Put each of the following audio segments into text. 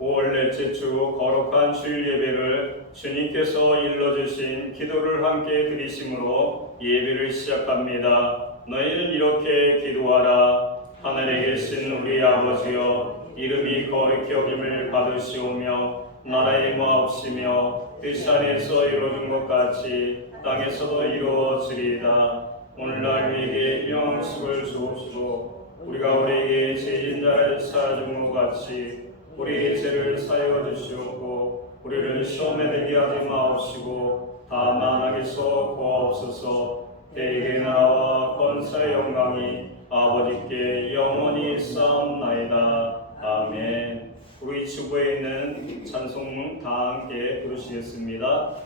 5월 넷째 주 거룩한 주일 예배를 주님께서 일러주신 기도를 함께 드리심으로 예배를 시작합니다. 너희는 이렇게 기도하라. 하늘에 계신 우리 아버지여, 이름이 거룩히 여김을 받으시오며 나라의 마옵시며 뜻 안에서 이루어진 것 같이 땅에서도 이루어지리이다. 오늘날 우리에게 일용식을 주옵시고 우리가 우리에게 죄진 자를 사하준 것 같이 우리의 죄를 사하여 주시옵고 우리를 시험에 들게 하지 마옵시고 다만 악에서 구하옵소서. 대개 나라와 권세의 영광이 아버지께 영원히 쌓옵나이다. 아멘. 우리 주부에 있는 찬송문 다 함께 부르시겠습니다.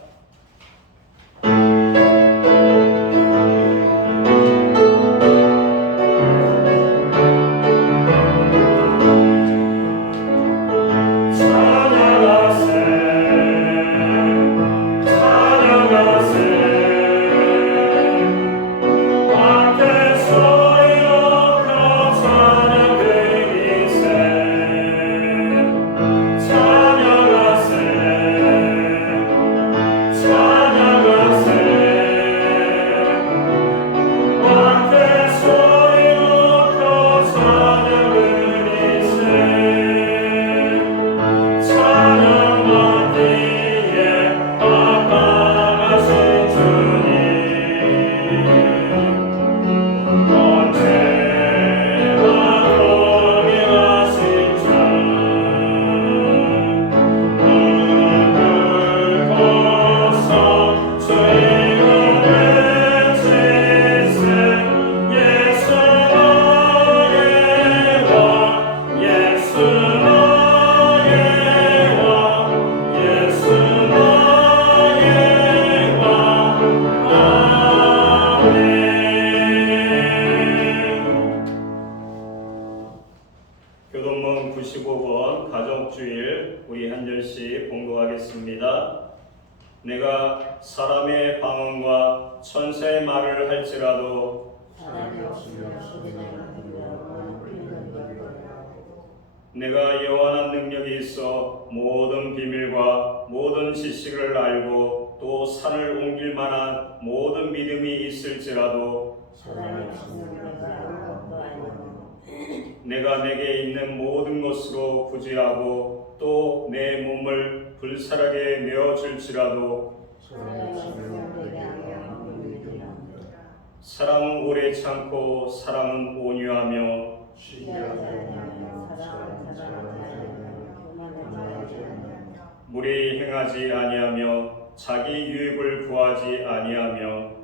교동문 95번 가족주일 우리 한 절씩 봉독하겠습니다. 내가 사람의 방언과 천사의 말을 할지라도 내가 영원한 능력이 있어 모든 비밀과 모든 지식을 알고 또 산을 옮길 만한 모든 믿음이 있을지라도 내가 내게 있는 모든 것으로 구제하고 또 내 몸을 불살하게 내어줄지라도 사람은 오래 참고 사람은 온유하며 무례히 행하지 아니하며 자기 유익을 구하지 아니하며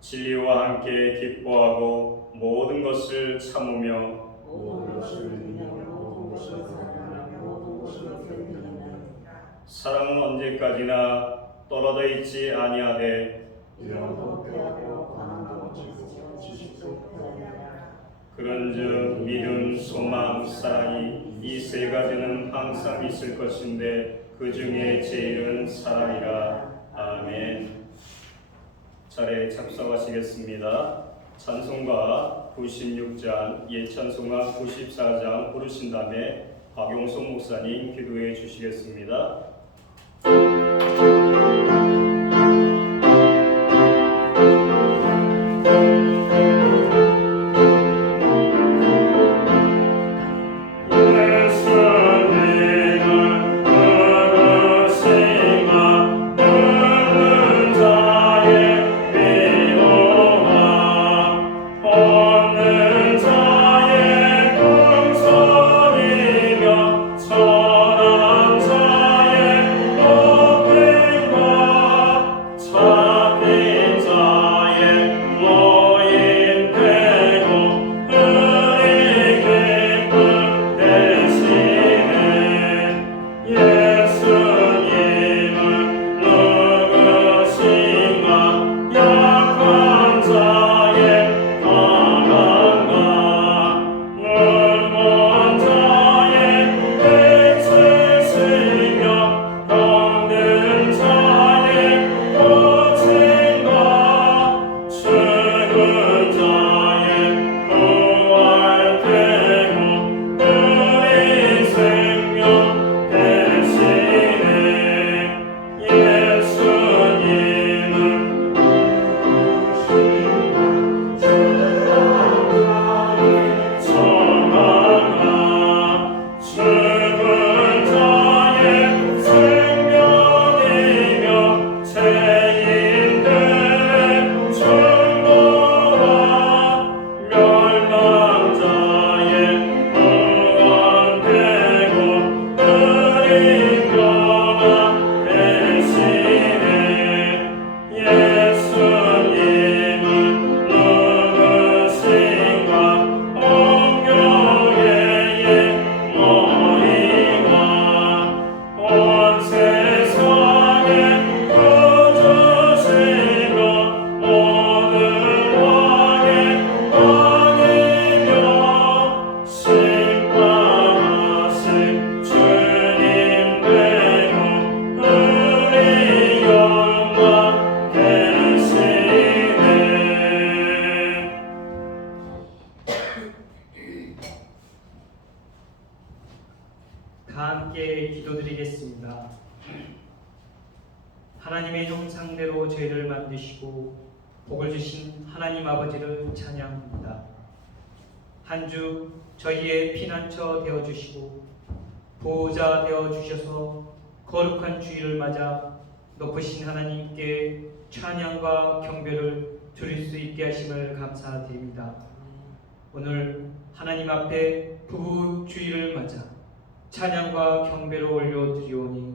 진리와 함께 기뻐하고 모든 것을 참으며 사랑은 언제까지나 떨어져 있지 아니하되 그런즉 믿음, 소망, 사랑이 이 세 가지는 항상 있을 것인데 그 중에 제일은 사랑이라. 아멘. 차례 작성하시겠습니다. 찬송가 96장, 예찬송가 94장 부르신 다음에 박용석 목사님 기도해 주시겠습니다. 말씀대로 저희를 만드시고 복을 주신 하나님 아버지를 찬양합니다. 한 주 저희의 피난처 되어주시고 보호자 되어주셔서 거룩한 주일을 맞아 높으신 하나님께 찬양과 경배를 드릴 수 있게 하심을 감사드립니다. 오늘 하나님 앞에 부부 주일을 맞아 찬양과 경배를 올려드리오니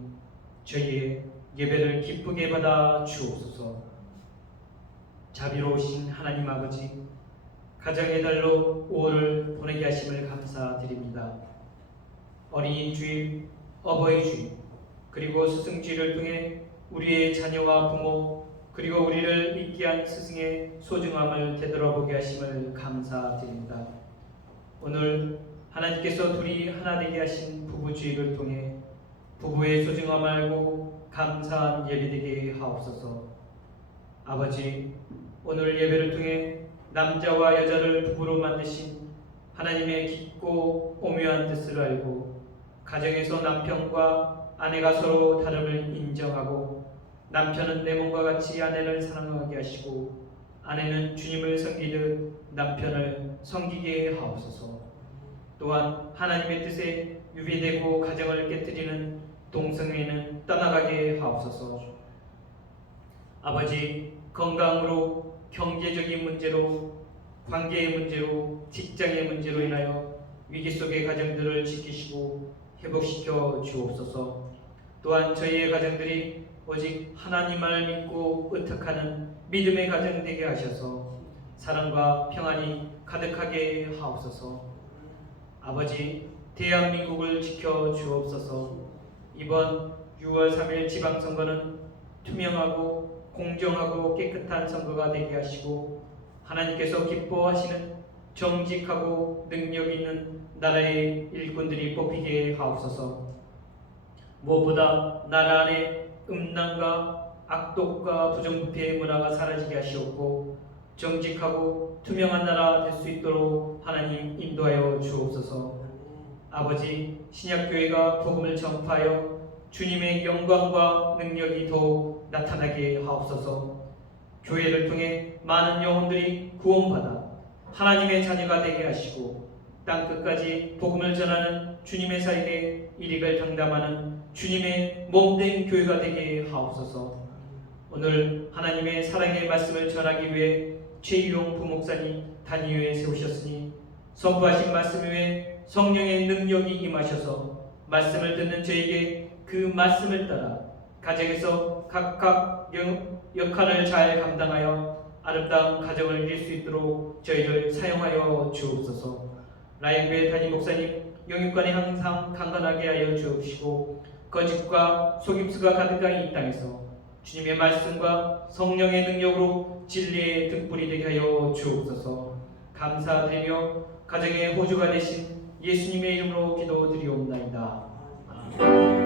저희의 예배를 기쁘게 받아 주옵소서. 자비로우신 하나님 아버지, 가정의 달로 5월을 보내게 하심을 감사드립니다. 어린이 주일, 어버이 주일, 그리고 스승 주일을 통해 우리의 자녀와 부모, 그리고 우리를 믿게 한 스승의 소중함을 되돌아보게 하심을 감사드립니다. 오늘 하나님께서 둘이 하나 되게 하신 부부 주일을 통해 부부의 소중함을 알고 감사한 예배되게 하옵소서. 아버지, 오늘 예배를 통해 남자와 여자를 부부로 만드신 하나님의 깊고 오묘한 뜻을 알고 가정에서 남편과 아내가 서로 다름을 인정하고 남편은 내 몸과 같이 아내를 사랑하게 하시고 아내는 주님을 섬기듯 남편을 섬기게 하옵소서. 또한 하나님의 뜻에 유비되고 가정을 깨뜨리는 동성애는 떠나가게 하옵소서. 아버지, 건강으로, 경제적인 문제로, 관계의 문제로, 직장의 문제로 인하여 위기 속의 가정들을 지키시고 회복시켜 주옵소서. 또한 저희의 가정들이 오직 하나님을 믿고 의탁하는 믿음의 가정 되게 하셔서 사랑과 평안이 가득하게 하옵소서. 아버지, 대한민국을 지켜 주옵소서. 이번 6월 3일 지방선거는 투명하고 공정하고 깨끗한 선거가 되게 하시고 하나님께서 기뻐하시는 정직하고 능력 있는 나라의 일꾼들이 뽑히게 하옵소서. 무엇보다 나라 안에 음란과 악독과 부정부패의 문화가 사라지게 하시옵고 정직하고 투명한 나라 될 수 있도록 하나님 인도하여 주옵소서. 아버지, 신약교회가 복음을 전파하여 주님의 영광과 능력이 더욱 나타나게 하옵소서. 교회를 통해 많은 영혼들이 구원받아 하나님의 자녀가 되게 하시고 땅끝까지 복음을 전하는 주님의 사역에 일익을 장담하는 주님의 몸된 교회가 되게 하옵소서. 오늘 하나님의 사랑의 말씀을 전하기 위해 최희용 부목사님 단위회에 세우셨으니 선포하신 말씀 위에 성령의 능력이 임하셔서 말씀을 듣는 저에게 그 말씀을 따라 가정에서 각각 역할을 잘 감당하여 아름다운 가정을 이룰 수 있도록 저희를 사용하여 주옵소서. 라이브의 담임 목사님 영육간에 항상 강건하게 하여 주옵시고 거짓과 속임수가 가득한 이 땅에서 주님의 말씀과 성령의 능력으로 진리의 등불이 되게 하여 주옵소서. 감사드리며 가정의 호주가 되신 예수님의 이름으로 기도드리옵나이다. 아멘.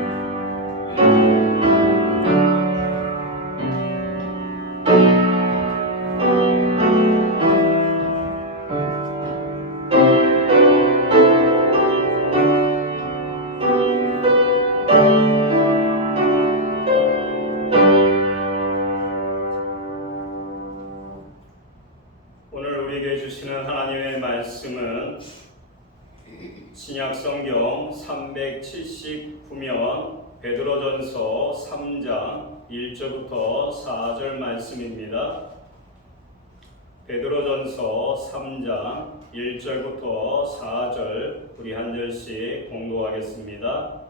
오늘 우리에게 주시는 하나님의 말씀은 신약성경 379면 베드로전서 3장 1절부터 4절 말씀입니다. 베드로전서 3장 1절부터 4절 우리 한 절씩 공독하겠습니다.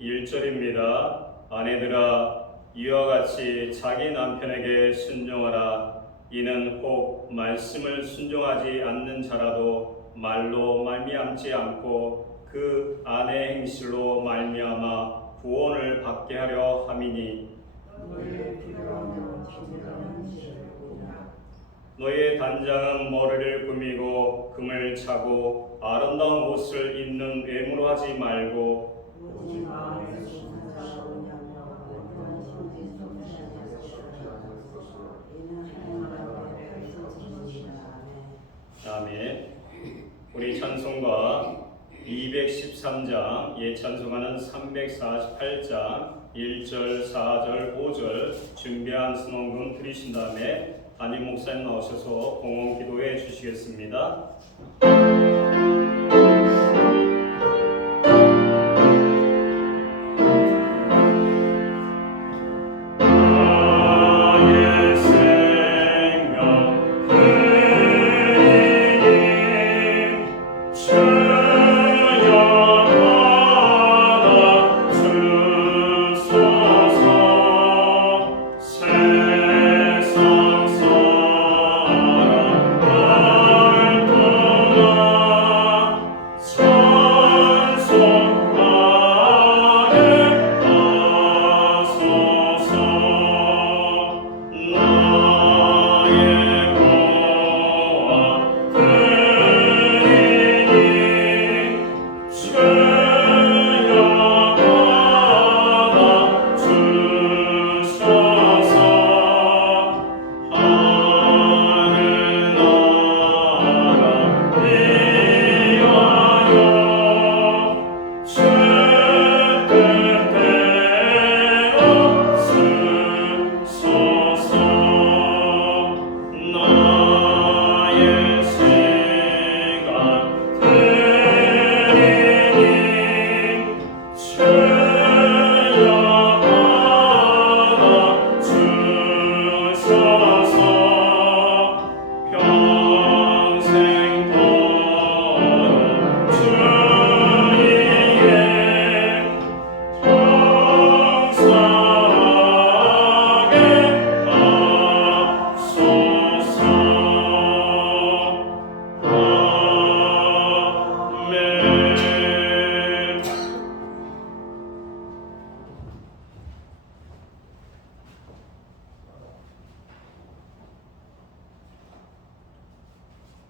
1절입니다. 아내들아, 이와 같이 자기 남편에게 순종하라. 이는 혹 말씀을 순종하지 않는 자라도 말로 말미암지 않고 그 아내의 행실로 말미암아 구원을 받게 하려 함이니 너의 단장은 머리를 꾸미고 금을 차고 아름다운 옷을 입는 외모로 하지 말고 아멘. 우리 찬송가 213장, 예 찬송가는 348장 1절, 4절, 5절 준비한 순원금 드리신 다음에 담임 목사님 나오셔서 공헌 기도해 주시겠습니다.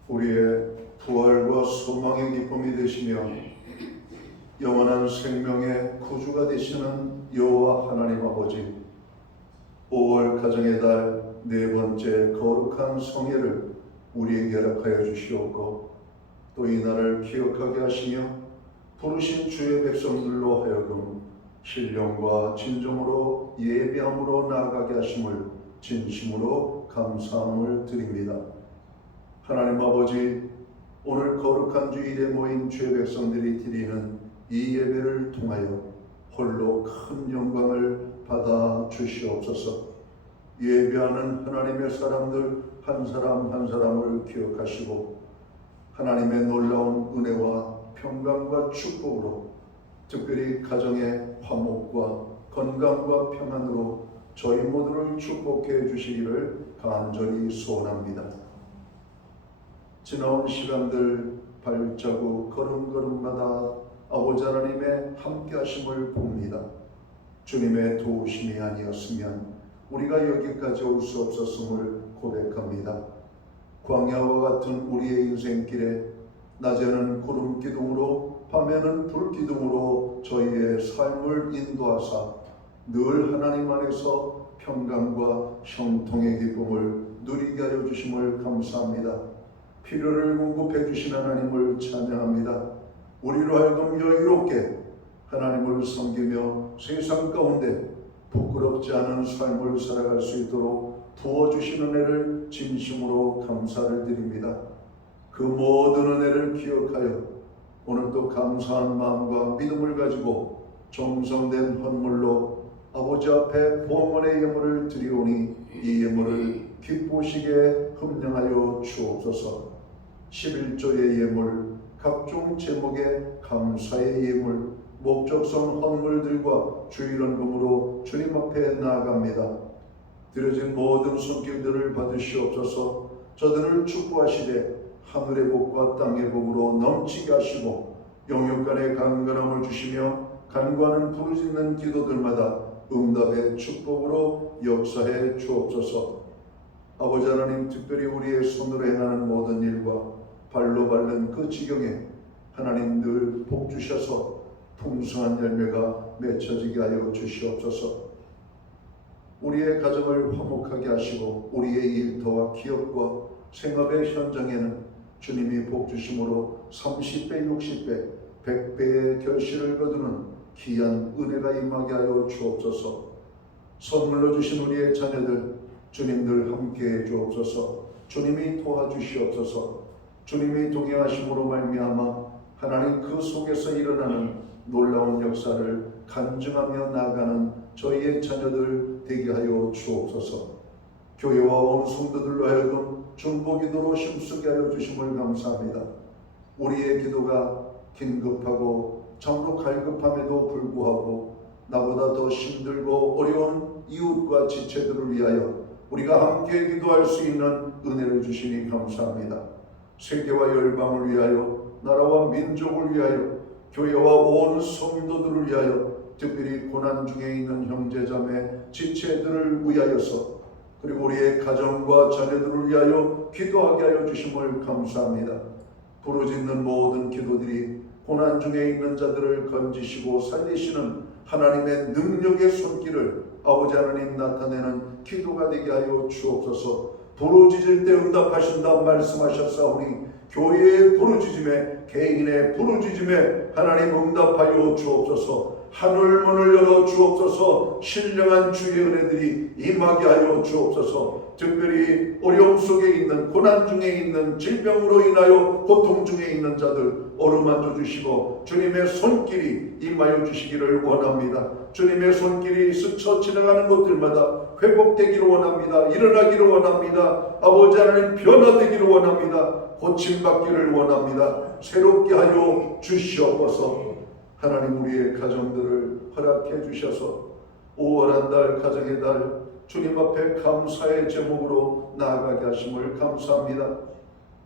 우리의 부활과 소망의 기쁨이 되시며 영원한 생명의 구주가 되시는 여호와 하나님 아버지, 5월 가정의 달 네 번째 거룩한 성회를 우리에게 허락하여 주시옵고, 또 이 날을 기억하게 하시며 부르신 주의 백성들로 하여금 신령과 진정으로 예배함으로 나아가게 하심을 진심으로 감사함을 드립니다. 하나님 아버지, 오늘 거룩한 주일에 모인 주의 백성들이 드리는 이 예배를 통하여 홀로 큰 영광을 받아 주시옵소서. 예배하는 하나님의 사람들 한 사람 한 사람을 기억하시고 하나님의 놀라운 은혜와 평강과 축복으로, 특별히 가정의 화목과 건강과 평안으로 저희 모두를 축복해 주시기를 간절히 소원합니다. 지나온 시간들 발자국 걸음걸음마다 아버지 하나님의 함께하심을 봅니다. 주님의 도우심이 아니었으면 우리가 여기까지 올 수 없었음을 고백합니다. 광야와 같은 우리의 인생길에 낮에는 구름 기둥으로 밤에는 불 기둥으로 저희의 삶을 인도하사 늘 하나님 안에서 평강과 형통의 기쁨을 누리게 하여 주심을 감사합니다. 필요를 공급해 주신 하나님을 찬양합니다. 우리로 하여금 여유롭게 하나님을 섬기며 세상 가운데 부끄럽지 않은 삶을 살아갈 수 있도록 부어주신 은혜를 진심으로 감사를 드립니다. 그 모든 은혜를 기억하여 오늘도 감사한 마음과 믿음을 가지고 정성된 헌물로 아버지 앞에 봉헌의 예물을 드리오니 이 예물을 기쁘시게 흠령하여 주옵소서. 11조의 예물, 각종 제목의 감사의 예물, 목적성 헌물들과 주일헌금으로 주님 앞에 나아갑니다. 드려진 모든 손길들을 받으시옵소서. 저들을 축복하시되 하늘의 복과 땅의 복으로 넘치게 하시고 영육간의 강건함을 주시며 간구하는 부르짖는 기도들마다 응답의 축복으로 역사해 주옵소서. 아버지 하나님, 특별히 우리의 손으로 행하는 모든 일과 발로 밟는 그 지경에 하나님 늘 복 주셔서 풍성한 열매가 맺혀지게 하여 주시옵소서. 우리의 가정을 화목하게 하시고 우리의 일터와 기업과 생업의 현장에는 주님이 복 주심으로 30배, 60배, 100배의 결실을 거두는 귀한 은혜가 임하게 하여 주옵소서. 선물로 주신 우리의 자녀들 주님들 함께해 주옵소서. 주님이 도와주시옵소서. 주님이 동행하심으로 말미암아 하나님 그 속에서 일어나는 놀라운 역사를 간증하며 나아가는 저희의 자녀들 되게 하여 주옵소서. 교회와 온 성도들로 하여금 중보기도로 힘쓰게 하여 주심을 감사합니다. 우리의 기도가 긴급하고 참으로 갈급함에도 불구하고 나보다 더 힘들고 어려운 이웃과 지체들을 위하여 우리가 함께 기도할 수 있는 은혜를 주시니 감사합니다. 세계와 열방을 위하여, 나라와 민족을 위하여, 교회와 온 성도들을 위하여, 특별히 고난 중에 있는 형제자매 지체들을 위하여서, 그리고 우리의 가정과 자녀들을 위하여 기도하게 하여 주심을 감사합니다. 부르짖는 모든 기도들이 고난 중에 있는 자들을 건지시고 살리시는 하나님의 능력의 손길을 아버지 하나님 나타내는 기도가 되게 하여 주옵소서. 부르짖을 때 응답하신다 말씀하셨사오니 교회의 부르짖음에, 개인의 부르짖음에 하나님 응답하여 주옵소서. 하늘문을 열어 주옵소서. 신령한 주의 은혜들이 임하게 하여 주옵소서. 특별히 어려움 속에 있는, 고난 중에 있는, 질병으로 인하여 고통 중에 있는 자들 어루만져 주시고 주님의 손길이 임하여 주시기를 원합니다. 주님의 손길이 스쳐 지나가는 곳들마다 회복되기를 원합니다. 일어나기를 원합니다. 아버지 하나님 변화되기를 원합니다. 고침받기를 원합니다. 새롭게 하여 주시옵소서. 하나님 우리의 가정들을 허락해 주셔서 5월한 달 가정의 달 주님 앞에 감사의 제목으로 나아가게 하심을 감사합니다.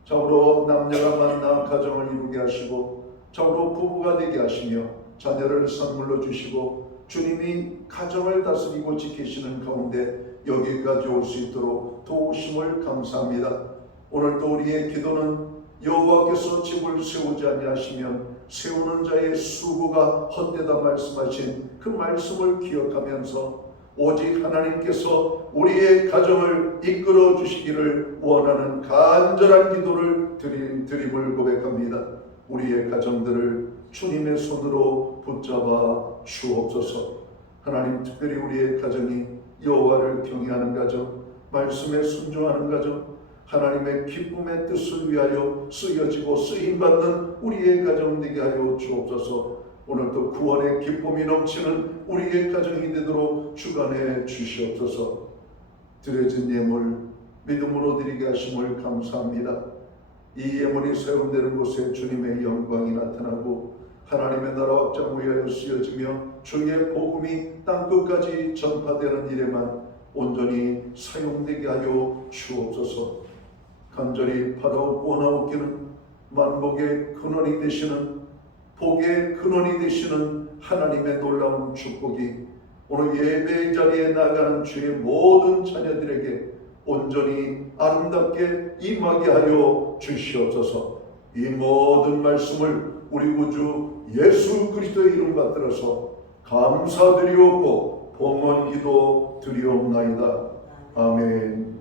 참으로 남녀가 만나 가정을 이루게 하시고 참으로 부부가 되게 하시며 자녀를 선물로 주시고 주님이 가정을 다스리고 지키시는 가운데 여기까지 올 수 있도록 도우심을 감사합니다. 오늘도 우리의 기도는 여호와께서 집을 세우지 아니하시면 세우는 자의 수고가 헛되다 말씀하신 그 말씀을 기억하면서 오직 하나님께서 우리의 가정을 이끌어 주시기를 원하는 간절한 기도를 드림을 고백합니다. 우리의 가정들을 주님의 손으로 붙잡아 주옵소서. 하나님 특별히 우리의 가정이 여호와를 경외하는 가정, 말씀에 순종하는 가정, 하나님의 기쁨의 뜻을 위하여 쓰여지고 쓰임받는 우리의 가정 되게 하여 주옵소서. 오늘도 구원의 기쁨이 넘치는 우리의 가정이 되도록 주관해 주시옵소서. 드려진 예물 믿음으로 드리게 하심을 감사합니다. 이 예물이 사용되는 곳에 주님의 영광이 나타나고 하나님의 나라 확장 위하여 쓰여지며 주의 복음이 땅끝까지 전파되는 일에만 온전히 사용되게 하여 주옵소서. 간절히 바라고 원하옵기는 만복의 근원이 되시는, 복의 근원이 되시는 하나님의 놀라운 축복이 오늘 예배의 자리에 나가는 주의 모든 자녀들에게 온전히 아름답게 임하게 하여 주시옵소서. 이 모든 말씀을 우리 구주 예수 그리스도의 이름 받들어서 감사드리옵고 봉헌 기도 드리옵나이다. 아멘.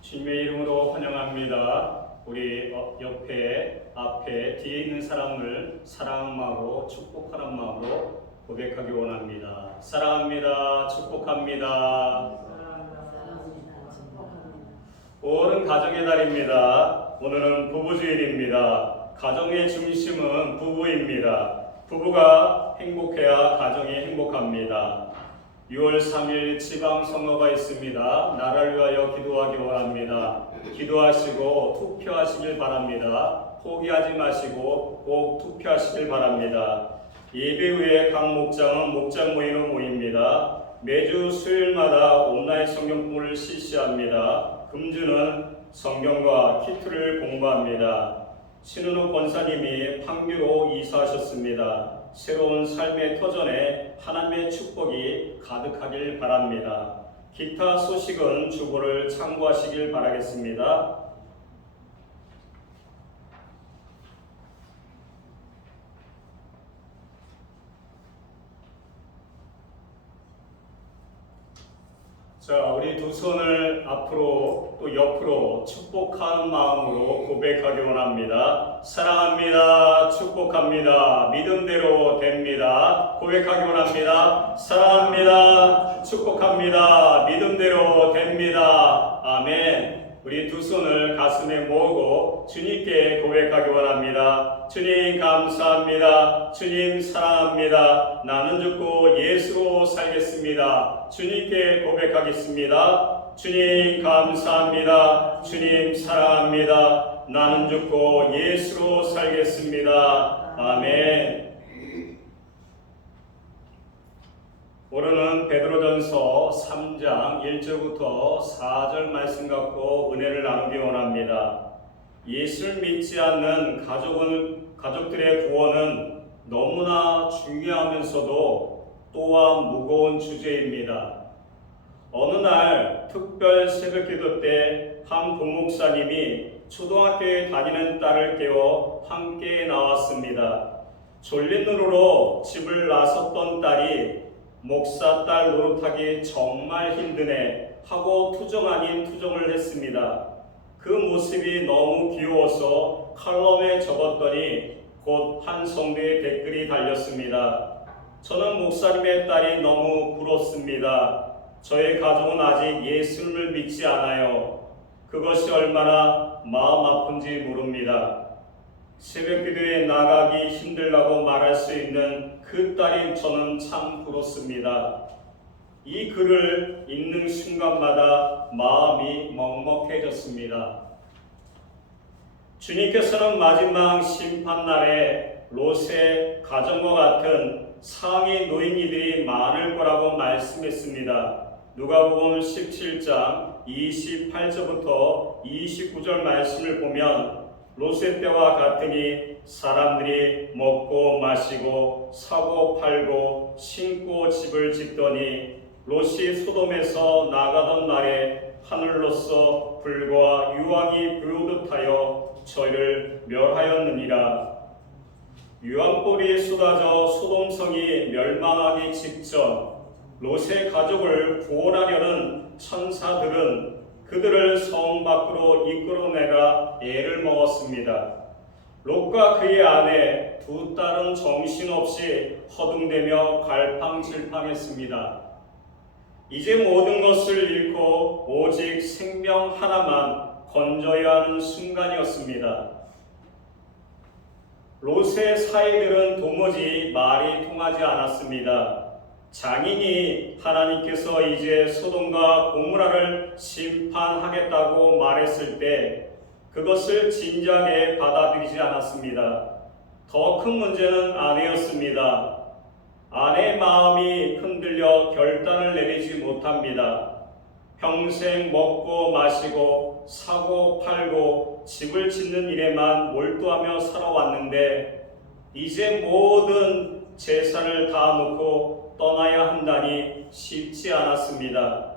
주님의 이름으로 환영합니다. 우리 옆에, 앞에, 뒤에 있는 사람을 사랑하는 마음으로, 축복하는 마음으로 고백하기 원합니다. 사랑합니다. 축복합니다. 5월은 가정의 달입니다. 오늘은 부부주일입니다. 가정의 중심은 부부입니다. 부부가 행복해야 가정이 행복합니다. 6월 3일 지방선거가 있습니다. 나라를 위하여 기도하기 원합니다. 기도하시고 투표하시길 바랍니다. 포기하지 마시고 꼭 투표하시길 바랍니다. 예배 후에 각 목장은 목장 모임으로 모입니다. 매주 수요일마다 온라인 성경공부를 실시합니다. 금주는 성경과 키트를 공부합니다. 신은욱 권사님이 판교로 이사하셨습니다. 새로운 삶의 터전에 하나님의 축복이 가득하길 바랍니다. 기타 소식은 주보를 참고하시길 바라겠습니다. 자, 우리 두 손을 앞으로 또 옆으로 축복하는 마음으로 고백하기 원합니다. 사랑합니다. 축복합니다. 믿음대로 됩니다. 고백하기 원합니다. 사랑합니다. 축복합니다. 믿음대로 됩니다. 아멘. 우리 두 손을 가슴에 모으고 주님께 고백하기 원합니다. 주님 감사합니다. 주님 사랑합니다. 나는 죽고 예수로 살겠습니다. 주님께 고백하겠습니다. 주님 감사합니다. 주님 사랑합니다. 나는 죽고 예수로 살겠습니다. 아멘. 오늘은 베드로전서 3장 1절부터 4절 말씀 갖고 은혜를 나누기 원합니다. 예수를 믿지 않는 가족들의 구원은 너무나 중요하면서도 또한 무거운 주제입니다. 어느 날 특별 새벽기도 때 한 부목사님이 초등학교에 다니는 딸을 깨워 함께 나왔습니다. 졸린 눈으로 집을 나섰던 딸이 목사 딸 노릇하기 정말 힘드네 하고 투정 아닌 투정을 했습니다. 그 모습이 너무 귀여워서 칼럼에 적었더니 곧 한 성도의 댓글이 달렸습니다. 저는 목사님의 딸이 너무 부럽습니다. 저의 가족은 아직 예수님을 믿지 않아요. 그것이 얼마나 마음 아픈지 모릅니다. 새벽기도에 나가기 힘들다고 말할 수 있는 그 딸인 저는 참 부럽습니다. 이 글을 읽는 순간마다 마음이 먹먹해졌습니다. 주님께서는 마지막 심판날에 롯의 가정과 같은 상위 노인이들이 많을 거라고 말씀했습니다. 누가복음 17장 28절부터 29절 말씀을 보면 롯의 때와 같으니 사람들이 먹고 마시고 사고 팔고 신고 집을 짓더니 롯이 소돔에서 나가던 날에 하늘로서 불과 유황이 불오듯하여 저희를 멸하였느니라. 유황불이 쏟아져 소돔성이 멸망하기 직전 롯의 가족을 구원하려는 천사들은 그들을 성 밖으로 이끌어내라 애를 먹었습니다. 롯과 그의 아내 두 딸은 정신없이 허둥대며 갈팡질팡했습니다. 이제 모든 것을 잃고 오직 생명 하나만 건져야 하는 순간이었습니다. 롯의 사이들은 도무지 말이 통하지 않았습니다. 장인이 하나님께서 이제 소돔과 고모라를 심판하겠다고 말했을 때 그것을 진지하게 받아들이지 않았습니다. 더 큰 문제는 아내였습니다. 아내의 마음이 흔들려 결단을 내리지 못합니다. 평생 먹고 마시고 사고 팔고 집을 짓는 일에만 몰두하며 살아왔는데 이제 모든 재산을 다 놓고 떠나야 한다니 쉽지 않았습니다.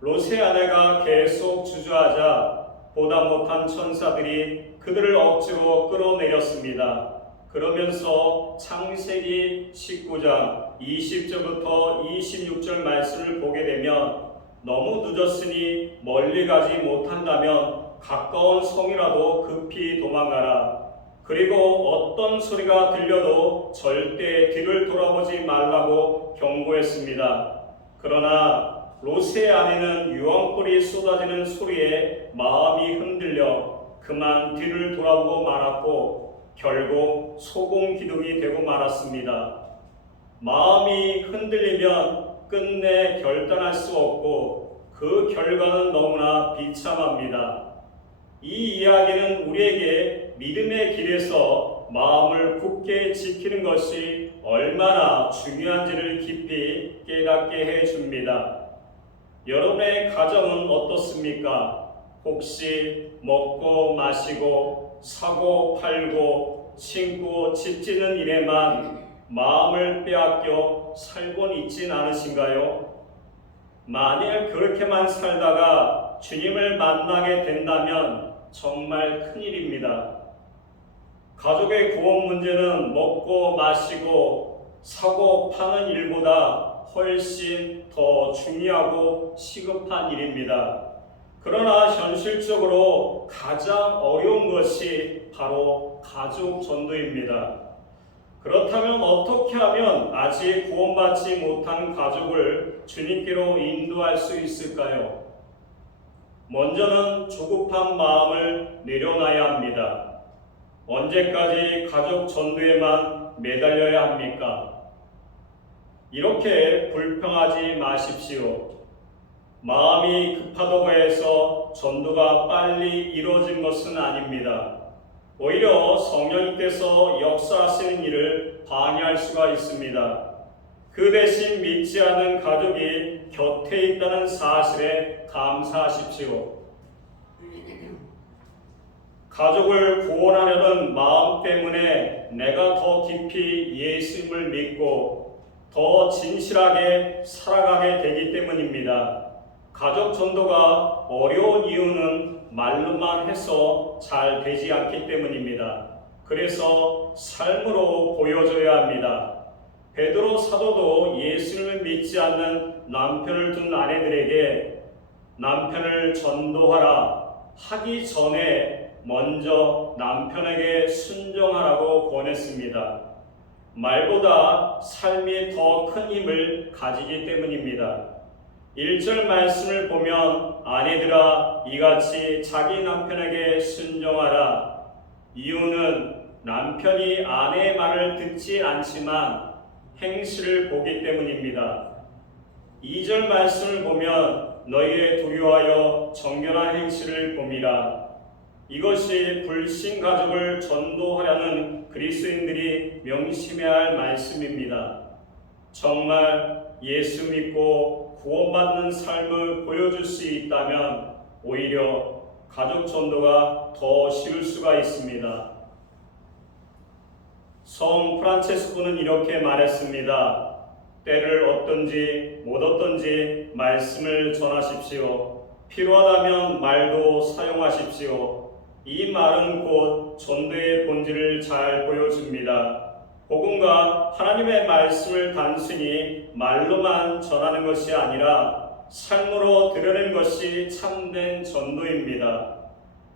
롯의 아내가 계속 주저하자 보다 못한 천사들이 그들을 억지로 끌어내렸습니다. 그러면서 창세기 19장 20절부터 26절 말씀을 보게 되면 너무 늦었으니 멀리 가지 못한다면 가까운 성이라도 급히 도망가라. 그리고 어떤 소리가 들려도 절대 뒤를 돌아보지 말라고 경고했습니다. 그러나 롯의 아내는 유황불이 쏟아지는 소리에 마음이 흔들려 그만 뒤를 돌아보고 말았고 결국 소금 기둥이 되고 말았습니다. 마음이 흔들리면 끝내 결단할 수 없고 그 결과는 너무나 비참합니다. 이 이야기는 우리에게 믿음의 길에서 마음을 굳게 지키는 것이 얼마나 중요한지를 깊이 깨닫게 해줍니다. 여러분의 가정은 어떻습니까? 혹시 먹고 마시고 사고 팔고 신고 집 짓는 일에만 마음을 빼앗겨 살곤 있진 않으신가요? 만일 그렇게만 살다가 주님을 만나게 된다면 정말 큰일입니다. 가족의 구원 문제는 먹고 마시고 사고 파는 일보다 훨씬 더 중요하고 시급한 일입니다. 그러나 현실적으로 가장 어려운 것이 바로 가족 전도입니다. 그렇다면 어떻게 하면 아직 구원받지 못한 가족을 주님께로 인도할 수 있을까요? 먼저는 조급한 마음을 내려놔야 합니다. 언제까지 가족 전도에만 매달려야 합니까? 이렇게 불평하지 마십시오. 마음이 급하다고 해서 전도가 빨리 이루어진 것은 아닙니다. 오히려 성령님께서 역사하시는 일을 방해할 수가 있습니다. 그 대신 믿지 않은 가족이 곁에 있다는 사실에 감사하십시오. 가족을 구원하려는 마음 때문에 내가 더 깊이 예수님을 믿고 더 진실하게 살아가게 되기 때문입니다. 가족 전도가 어려운 이유는 말로만 해서 잘 되지 않기 때문입니다. 그래서 삶으로 보여줘야 합니다. 베드로 사도도 예수님을 믿지 않는 남편을 둔 아내들에게 남편을 전도하라 하기 전에 먼저 남편에게 순종하라고 권했습니다. 말보다 삶이 더 큰 힘을 가지기 때문입니다. 1절 말씀을 보면 아내들아 이같이 자기 남편에게 순종하라. 이유는 남편이 아내의 말을 듣지 않지만 행실을 보기 때문입니다. 2절 말씀을 보면 너희의 두려워하여 정결한 행실을 봄이라. 이것이 불신 가족을 전도하려는 그리스도인들이 명심해야 할 말씀입니다. 정말 예수 믿고 구원받는 삶을 보여줄 수 있다면 오히려 가족 전도가 더 쉬울 수가 있습니다. 성 프란체스코는 이렇게 말했습니다. 때를 얻든지 못 얻든지 말씀을 전하십시오. 필요하다면 말도 사용하십시오. 이 말은 곧 전도의 본질을 잘 보여줍니다. 복음과 하나님의 말씀을 단순히 말로만 전하는 것이 아니라 삶으로 드러낸 것이 참된 전도입니다.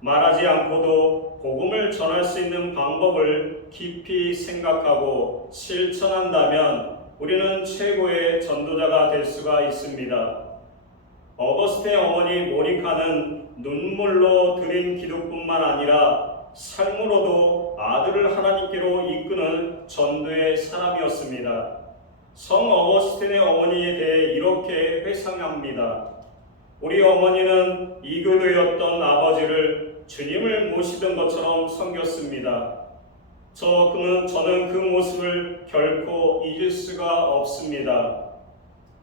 말하지 않고도 복음을 전할 수 있는 방법을 깊이 생각하고 실천한다면 우리는 최고의 전도자가 될 수가 있습니다. 어거스틴의 어머니 모니카는 눈물로 드린 기도뿐만 아니라 삶으로도 아들을 하나님께로 이끄는 전도의 사람이었습니다. 성 어거스틴의 어머니에 대해 이렇게 회상합니다. 우리 어머니는 이교도였던 아버지를 주님을 모시던 것처럼 섬겼습니다. 저는 그 모습을 결코 잊을 수가 없습니다.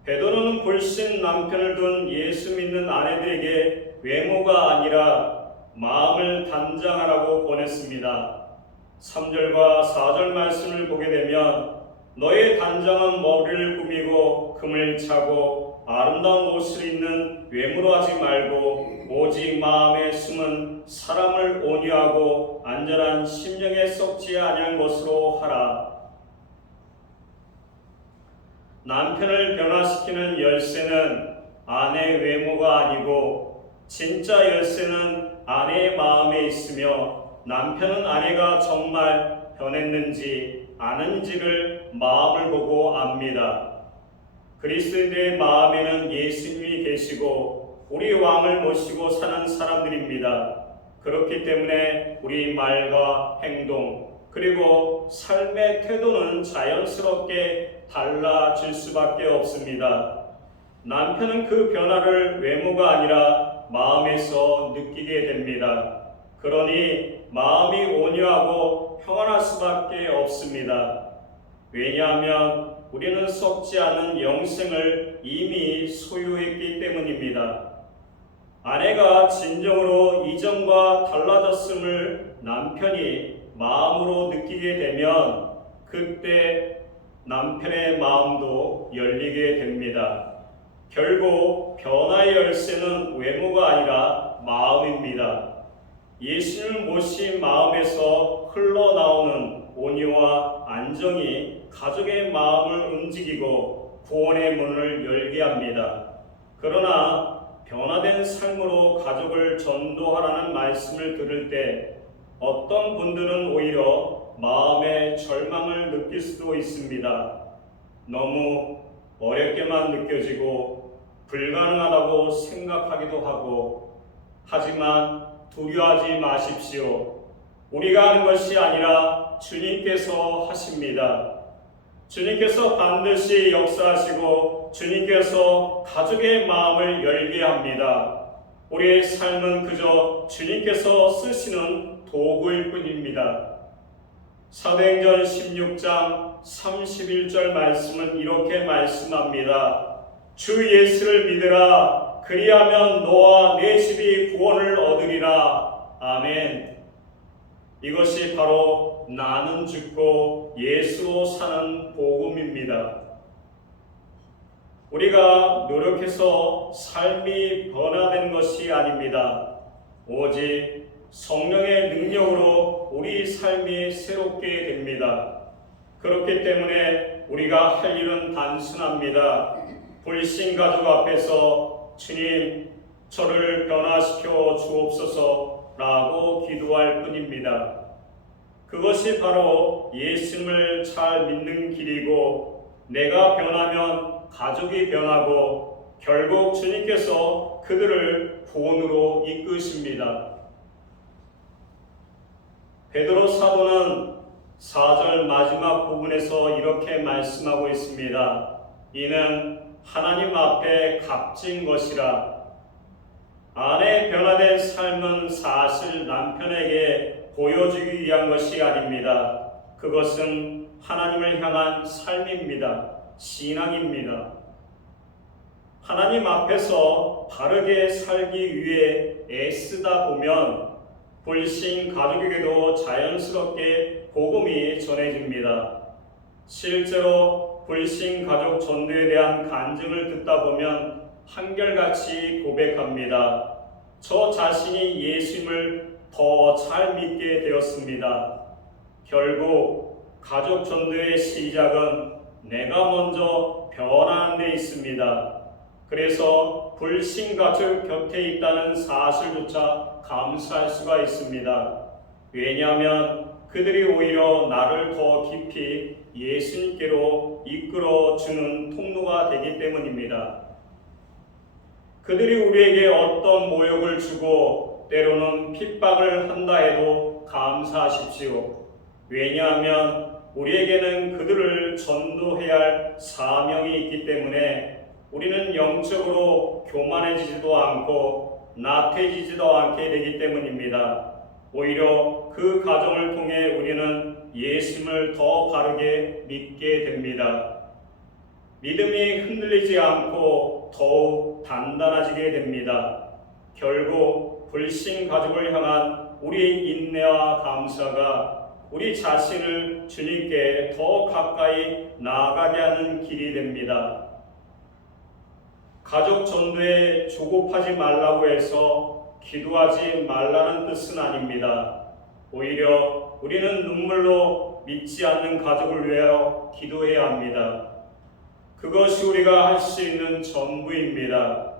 베드로는 불신 남편을 둔 예수 믿는 아내들에게 외모가 아니라 마음을 단장하라고 권했습니다. 3절과 4절 말씀을 보게 되면 너의 단장은 머리를 꾸미고 금을 차고 아름다운 옷을 입는 외모로 하지 말고 오직 마음에 숨은 사람을 온유하고 안전한 심령에 썩지 아니한 것으로 하라. 남편을 변화시키는 열쇠는 아내의 외모가 아니고 진짜 열쇠는 아내의 마음에 있으며 남편은 아내가 정말 변했는지 아는지를 마음을 보고 압니다. 그리스도인의 마음에는 예수님이 계시고 우리 왕을 모시고 사는 사람들입니다. 그렇기 때문에 우리 말과 행동 그리고 삶의 태도는 자연스럽게 달라질 수밖에 없습니다. 남편은 그 변화를 외모가 아니라 마음에서 느끼게 됩니다. 그러니 마음이 온유하고 평안할 수밖에 없습니다. 왜냐하면 우리는 썩지 않은 영생을 이미 소유했기 때문입니다. 아내가 진정으로 이전과 달라졌음을 남편이 마음으로 느끼게 되면 그때 남편의 마음도 열리게 됩니다. 결국 변화의 열쇠는 외모가 아니라 마음입니다. 예수님을 모신 마음에서 흘러나오는 온유와 안정이 가족의 마음을 움직이고 구원의 문을 열게 합니다. 그러나 변화된 삶으로 가족을 전도하라는 말씀을 들을 때 어떤 분들은 오히려 마음의 절망을 느낄 수도 있습니다. 너무 어렵게만 느껴지고 불가능하다고 생각하기도 하고, 하지만 두려워하지 마십시오. 우리가 하는 것이 아니라 주님께서 하십니다. 주님께서 반드시 역사하시고 주님께서 가족의 마음을 열게 합니다. 우리의 삶은 그저 주님께서 쓰시는 도구일 뿐입니다. 사도행전 16장 31절 말씀은 이렇게 말씀합니다. 주 예수를 믿으라. 그리하면 너와 내 집이 구원을 얻으리라. 아멘. 이것이 바로 나는 죽고 예수로 사는 복음입니다. 우리가 노력해서 삶이 변화되는 것이 아닙니다. 오직 성령의 능력으로 우리 삶이 새롭게 됩니다. 그렇기 때문에 우리가 할 일은 단순합니다. 불신 가족 앞에서 주님, 저를 변화시켜 주옵소서 라고 기도할 뿐입니다. 그것이 바로 예수님을 잘 믿는 길이고, 내가 변하면 가족이 변하고 결국 주님께서 그들을 구원으로 이끄십니다. 베드로 사도는 4절 마지막 부분에서 이렇게 말씀하고 있습니다. 이는 하나님 앞에 값진 것이라. 아내의 변화된 삶은 사실 남편에게 보여주기 위한 것이 아닙니다. 그것은 하나님을 향한 삶입니다. 신앙입니다. 하나님 앞에서 바르게 살기 위해 애쓰다 보면 불신 가족에게도 자연스럽게 복음이 전해집니다. 실제로 불신 가족 전도에 대한 간증을 듣다 보면 한결같이 고백합니다. 저 자신이 예수님을 더 잘 믿게 되었습니다. 결국 가족 전도의 시작은 내가 먼저 변하는 데 있습니다. 그래서 불신 가족 곁에 있다는 사실조차 감사할 수가 있습니다. 왜냐하면 그들이 오히려 나를 더 깊이 예수님께로 이끌어주는 통로가 되기 때문입니다. 그들이 우리에게 어떤 모욕을 주고 때로는 핍박을 한다 해도 감사하십시오. 왜냐하면 우리에게는 그들을 전도해야 할 사명이 있기 때문에 우리는 영적으로 교만해지지도 않고 나태해지지도 않게 되기 때문입니다. 오히려 그 과정을 통해 우리는 예수님을 더 바르게 믿게 됩니다. 믿음이 흔들리지 않고 더욱 단단해지게 됩니다. 결국 불신 가족을 향한 우리의 인내와 감사가 우리 자신을 주님께 더 가까이 나아가게 하는 길이 됩니다. 가족 전도에 조급하지 말라고 해서 기도하지 말라는 뜻은 아닙니다. 오히려 우리는 눈물로 믿지 않는 가족을 위하여 기도해야 합니다. 그것이 우리가 할 수 있는 전부입니다.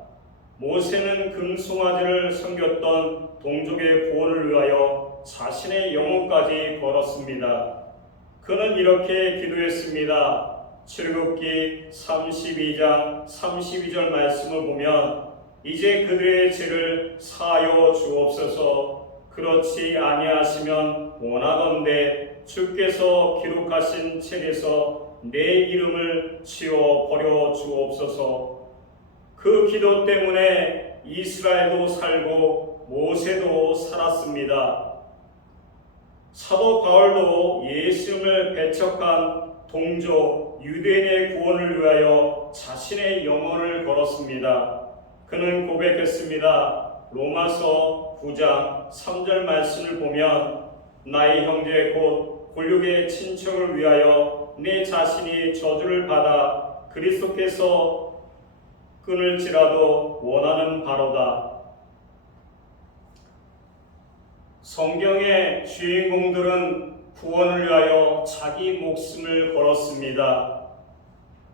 모세는 금송아지를 섬겼던 동족의 구원을 위하여 자신의 영혼까지 걸었습니다. 그는 이렇게 기도했습니다. 출애굽기 32장 32절 말씀을 보면 이제 그들의 죄를 사하여 주옵소서. 그렇지 아니하시면 원하건대 주께서 기록하신 책에서 내 이름을 지워 버려 주옵소서. 그 기도 때문에 이스라엘도 살고 모세도 살았습니다. 사도 바울도 예수님을 배척한 동족 유대인의 구원을 위하여 자신의 영혼을 걸었습니다. 그는 고백했습니다. 로마서 9장 3절 말씀을 보면 나의 형제 곧 굴욕의 친척을 위하여 내 자신이 저주를 받아 그리스도께서 끊을지라도 원하는 바로다. 성경의 주인공들은 구원을 위하여 자기 목숨을 걸었습니다.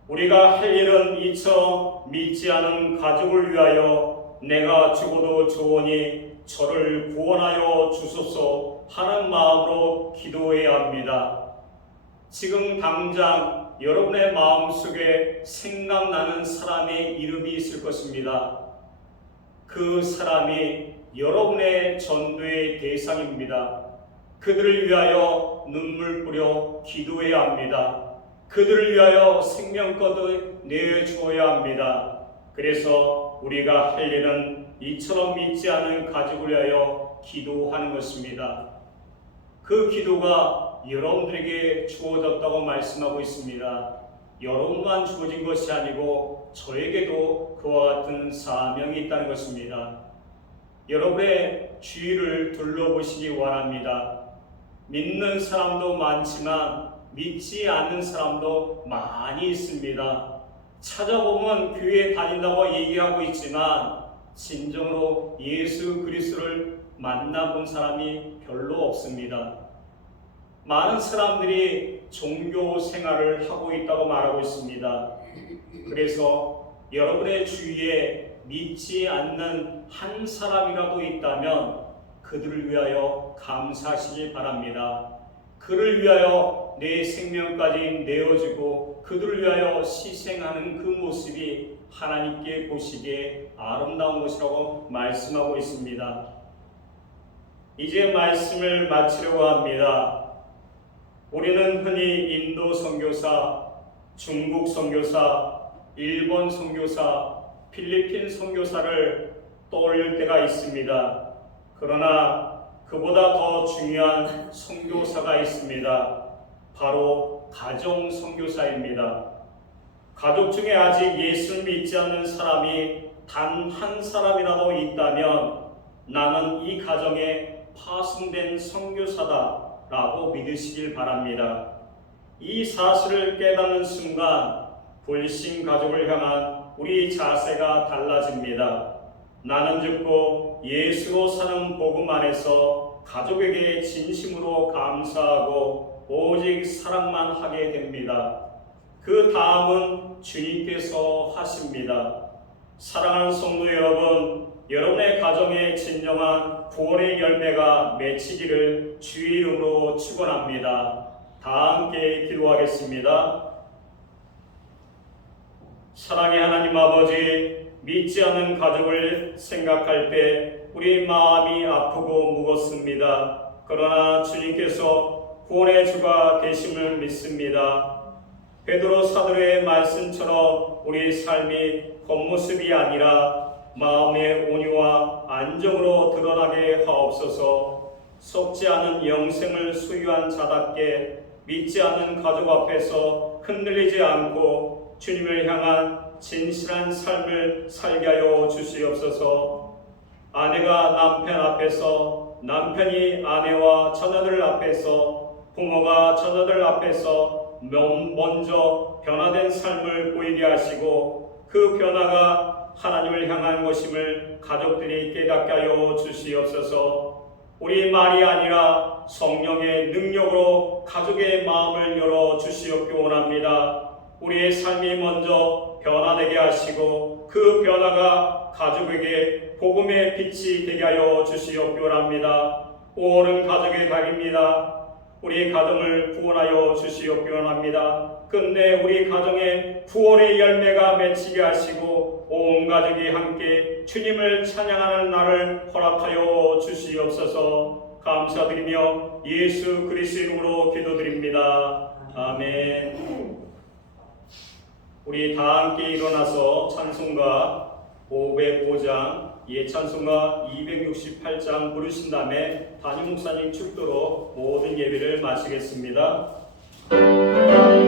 우리가 할 일은 이처 믿지 않은 가족을 위하여 내가 죽어도 좋으니 저를 구원하여 주소서 하는 마음으로 기도해야 합니다. 지금 당장 여러분의 마음속에 생각나는 사람의 이름이 있을 것입니다. 그 사람이 여러분의 전도의 대상입니다. 그들을 위하여 눈물 뿌려 기도해야 합니다. 그들을 위하여 생명껏 내어주어야 합니다. 그래서 우리가 할 일은 이처럼 믿지 않은 가족을 위하여 기도하는 것입니다. 그 기도가 여러분들에게 주어졌다고 말씀하고 있습니다. 여러분만 주어진 것이 아니고 저에게도 그와 같은 사명이 있다는 것입니다. 여러분의 주위를 둘러보시기 원합니다. 믿는 사람도 많지만 믿지 않는 사람도 많이 있습니다. 찾아보면 교회에 다닌다고 얘기하고 있지만 진정으로 예수 그리스도를 만나본 사람이 별로 없습니다. 많은 사람들이 종교 생활을 하고 있다고 말하고 있습니다. 그래서 여러분의 주위에 믿지 않는 한 사람이라도 있다면 그들을 위하여 감사하시기 바랍니다. 그를 위하여 내 생명까지 내어주고 그들을 위하여 희생하는 그 모습이 하나님께 보시기에 아름다운 것이라고 말씀하고 있습니다. 이제 말씀을 마치려고 합니다. 우리는 흔히 인도 선교사, 중국 선교사, 일본 선교사, 필리핀 선교사를 떠올릴 때가 있습니다. 그러나 그보다 더 중요한 선교사가 있습니다. 바로 가정 선교사입니다. 가족 중에 아직 예수를 믿지 않는 사람이 단 한 사람이라도 있다면 나는 이 가정에 파송된 선교사다라고 믿으시길 바랍니다. 이 사실을 깨닫는 순간 불신 가족을 향한 우리 자세가 달라집니다. 나는 죽고 예수로 사는 복음 안에서 가족에게 진심으로 감사하고 오직 사랑만 하게 됩니다. 그 다음은 주님께서 하십니다. 사랑하는 성도 여러분, 여러분의 가정에 진정한 구원의 열매가 맺히기를 주의 이름으로 축원합니다. 다 함께 기도하겠습니다. 사랑의 하나님 아버지, 믿지 않는 가족을 생각할 때 우리 마음이 아프고 무겁습니다. 그러나 주님께서 구원의 주가 되심을 믿습니다. 베드로 사도의 말씀처럼 우리 삶이 겉모습이 아니라 마음의 온유와 안정으로 드러나게 하옵소서. 썩지 않은 영생을 소유한 자답게 믿지 않는 가족 앞에서 흔들리지 않고 주님을 향한 진실한 삶을 살게 하여 주시옵소서. 아내가 남편 앞에서, 남편이 아내와 자녀들 앞에서, 부모가 자녀들 앞에서 먼저 변화된 삶을 보이게 하시고 그 변화가 하나님을 향한 것임을 가족들이 깨닫게 하여 주시옵소서. 우리 말이 아니라 성령의 능력으로 가족의 마음을 열어 주시옵기 원합니다. 우리의 삶이 먼저 변화되게 하시고 그 변화가 가족에게 복음의 빛이 되게 하여 주시옵기 원합니다. 오는 가족의 달입니다. 우리 가정을 구원하여 주시옵기 원합니다. 끝내 우리 가정에 구원의 열매가 맺히게 하시고 온 가족이 함께 주님을 찬양하는 날을 허락하여 주시옵소서. 감사드리며 예수 그리스도 이름으로 기도드립니다. 아멘. 우리 다 함께 일어나서 찬송가 505장 예찬송가 268장 부르신 다음에 담임 목사님 축도로 모든 예배를 마치겠습니다. 세상이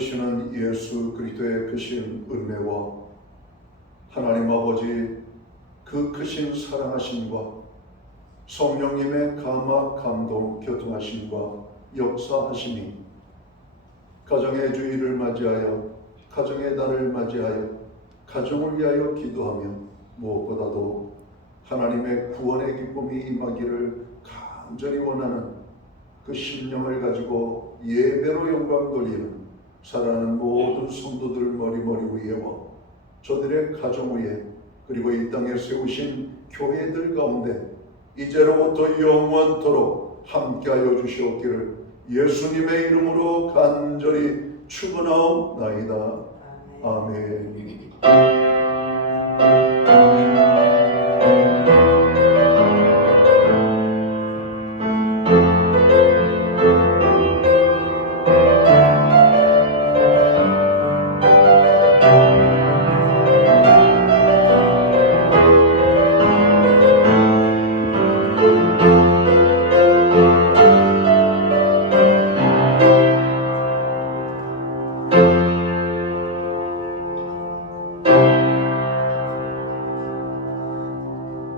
되시는 예수 그리스도의 크신 은혜와 하나님 아버지 그 크신 사랑하심과 성령님의 감화 감동 교통하심과 역사하심이 가정의 주일을 맞이하여 가정의 달을 맞이하여 가정을 위하여 기도하며 무엇보다도 하나님의 구원의 기쁨이 임하기를 간절히 원하는 그 심령을 가지고 예배로 영광 돌리는 사랑하는 모든 성도들 머리 위에와 저들의 가정 위에 그리고 이 땅에 세우신 교회들 가운데 이제로부터 영원토록 함께하여 주시옵기를 예수님의 이름으로 간절히 축원하옵나이다. 아멘.